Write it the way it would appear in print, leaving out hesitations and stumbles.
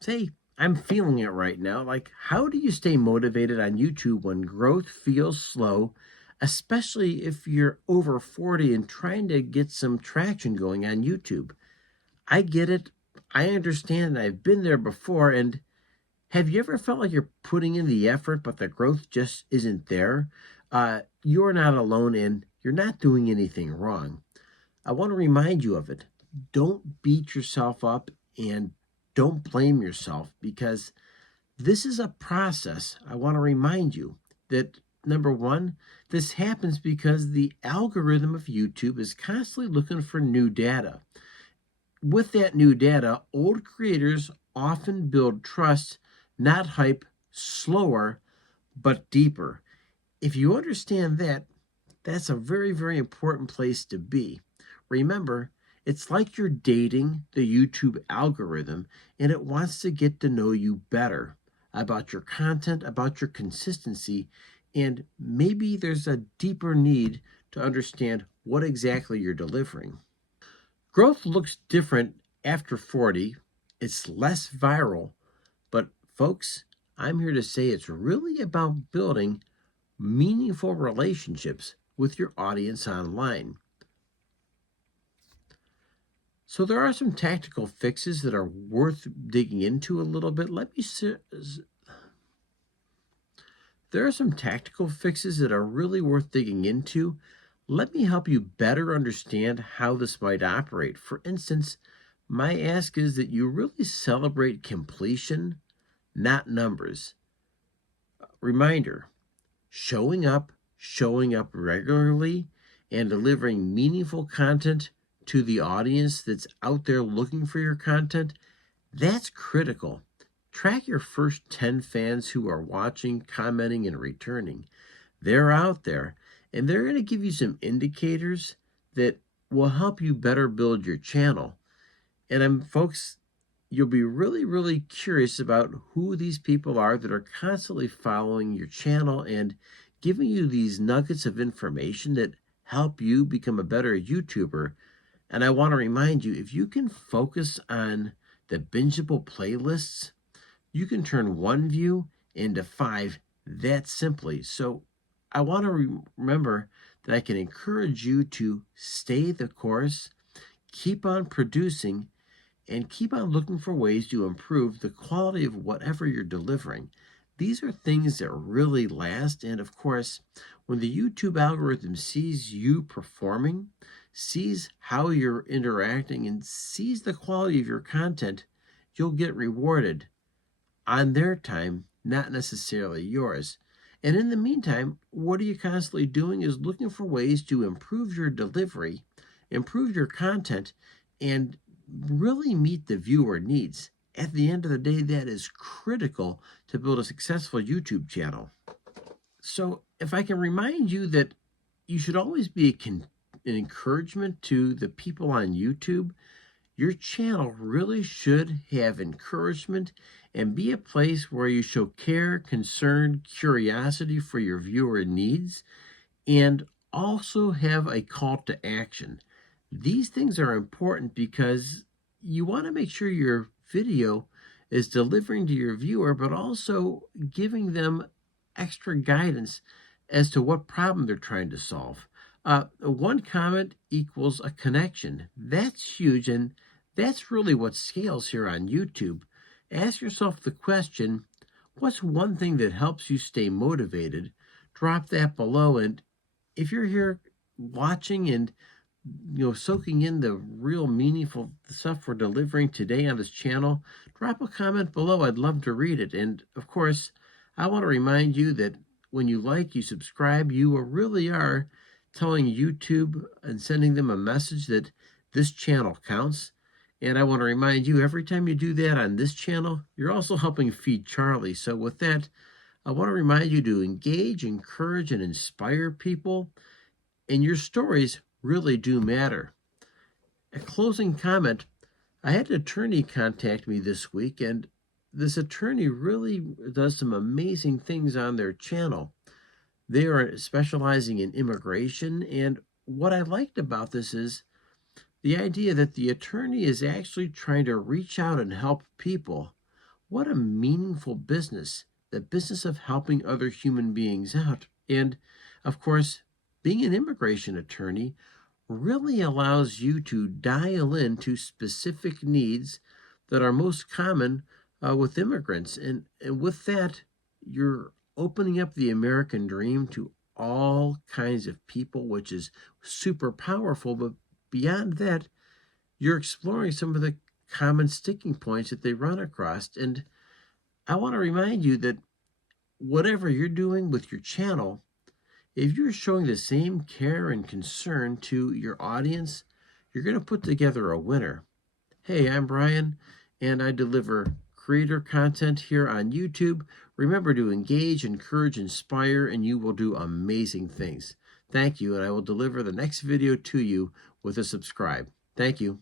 Say, I'm feeling it right now. Like, how do you stay motivated on YouTube when growth feels slow, especially if you're over 40 and trying to get some traction going on YouTube? I get it. I understand. I've been there before. And have you ever felt like you're putting in the effort, but the growth just isn't there? You're not alone and you're not doing anything wrong. I want to remind you of it. Don't beat yourself up and don't blame yourself because this is a process. I want to remind you that number one, this happens because the algorithm of YouTube is constantly looking for new data. With that new data, old creators often build trust, not hype, slower, but deeper. If you understand that, that's a very, very important place to be. Remember, it's like you're dating the YouTube algorithm and it wants to get to know you better about your content, about your consistency, and maybe there's a deeper need to understand what exactly you're delivering. Growth looks different after 40. It's less viral, but folks, I'm here to say it's really about building meaningful relationships with your audience online. So there are some tactical fixes that are worth digging into a little bit. There are some tactical fixes that are really worth digging into. Let me help you better understand how this might operate. For instance, my ask is that you really celebrate completion, not numbers. Reminder, showing up regularly, and delivering meaningful content to the audience that's out there looking for your content, that's critical. Track your first 10 fans who are watching, commenting, and returning. They're out there, and they're going to give you some indicators that will help you better build your channel. And folks, you'll be really, really curious about who these people are that are constantly following your channel and giving you these nuggets of information that help you become a better YouTuber. And I want to remind you, if you can focus on the bingeable playlists, you can turn one view into 5 that simply. So I want to remember that I can encourage you to stay the course, keep on producing, and keep on looking for ways to improve the quality of whatever you're delivering. These are things that really last. And of course, when the YouTube algorithm sees you performing, sees how you're interacting, and sees the quality of your content, you'll get rewarded on their time, not necessarily yours. And in the meantime, what are you constantly doing is looking for ways to improve your delivery, improve your content, and really meet the viewer needs. At the end of the day, that is critical to build a successful YouTube channel. So if I can remind you that you should always be an encouragement to the people on YouTube, your channel really should have encouragement and be a place where you show care, concern, curiosity for your viewer needs, and also have a call to action. These things are important because you want to make sure your video is delivering to your viewer, but also giving them extra guidance as to what problem they're trying to solve. One comment equals a connection. That's huge, and that's really what scales here on YouTube. Ask yourself the question, what's one thing that helps you stay motivated? Drop that below, and if you're here watching and soaking in the real meaningful stuff we're delivering today on this channel, drop a comment below. I'd love to read it. And of course, I want to remind you that when you like, you subscribe, you really are telling YouTube and sending them a message that this channel counts. And I want to remind you, every time you do that on this channel, you're also helping feed Charlie. So with that, I want to remind you to engage, encourage, and inspire people. And your stories really do matter. A closing comment, I had an attorney contact me this week, and this attorney really does some amazing things on their channel. They are specializing in immigration, and what I liked about this is the idea that the attorney is actually trying to reach out and help people what a meaningful business, the business of helping other human beings out. And of course, being an immigration attorney really allows you to dial into specific needs that are most common with immigrants. And with that, you're opening up the American dream to all kinds of people, which is super powerful. But beyond that, you're exploring some of the common sticking points that they run across. And I want to remind you that whatever you're doing with your channel, if you're showing the same care and concern to your audience, you're going to put together a winner. Hey, I'm Brian, and I deliver creator content here on YouTube. Remember to engage, encourage, inspire, and you will do amazing things. Thank you, and I will deliver the next video to you with a subscribe. Thank you.